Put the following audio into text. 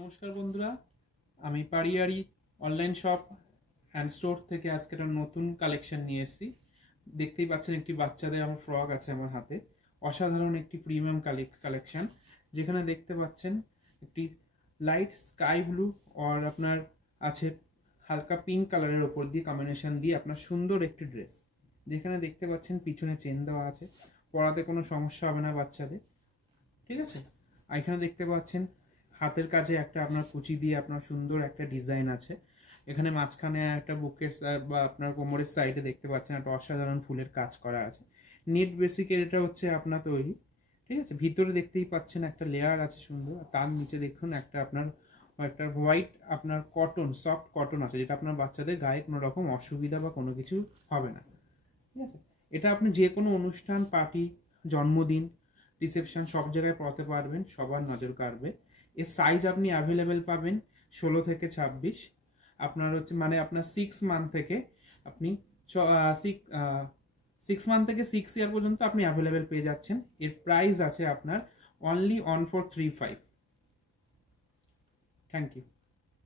নমস্কার বন্ধুরা, আমি পারিয়ারি অনলাইন শপ অ্যান্ড স্টোর থেকে আজকে একটা নতুন কালেকশন নিয়ে এসেছি। দেখতেই পাচ্ছেন একটি বাচ্চাদের আমার ফ্রক আছে আমার হাতে। অসাধারণ একটি প্রিমিয়াম কালেকশন, যেখানে দেখতে পাচ্ছেন একটি লাইট স্কাই ব্লু আর আপনার আছে হালকা পিঙ্ক কালারের ওপর দিয়ে কম্বিনেশন দিয়ে আপনার সুন্দর একটি ড্রেস, যেখানে দেখতে পাচ্ছেন পিছনে চেন দেওয়া আছে, পরাতে কোনো সমস্যা হবে না বাচ্চাদের। ঠিক আছে, আর এখানে দেখতে পাচ্ছেন হাতের কাছে একটা আপনার কুচি দিয়ে আপনার সুন্দর একটা ডিজাইন আছে। এখানে মাঝখানে একটা বুকের বা আপনার কোমরের সাইডে দেখতে পাচ্ছেন একটা অসাধারণ ফুলের কাজ করা আছে। নেট বেসিকের এটা হচ্ছে আপনার তৈরি। ঠিক আছে, ভিতরে দেখতেই পাচ্ছেন একটা লেয়ার আছে সুন্দর, আর তার নিচে দেখুন একটা আপনার একটা হোয়াইট আপনার কটন, সফট কটন আছে, যেটা আপনার বাচ্চাদের গায়ে কোনো রকম অসুবিধা বা কোনো কিছু হবে না। ঠিক আছে, এটা আপনি যে কোনো অনুষ্ঠান, পার্টি, জন্মদিন, রিসেপশন সব জায়গায় পড়াতে পারবেন, সবার নজর কাড়বে। এর সাইজ আপনি অ্যাভেলেবেল পাবেন 16 থেকে 26। আপনার হচ্ছে মানে আপনার 6 মান্থ থেকে আপনি 6 ইয়ার পর্যন্ত আপনি অ্যাভেলেবেল পেয়ে যাচ্ছেন। এর প্রাইস আছে আপনার অনলি 1435। Thank you.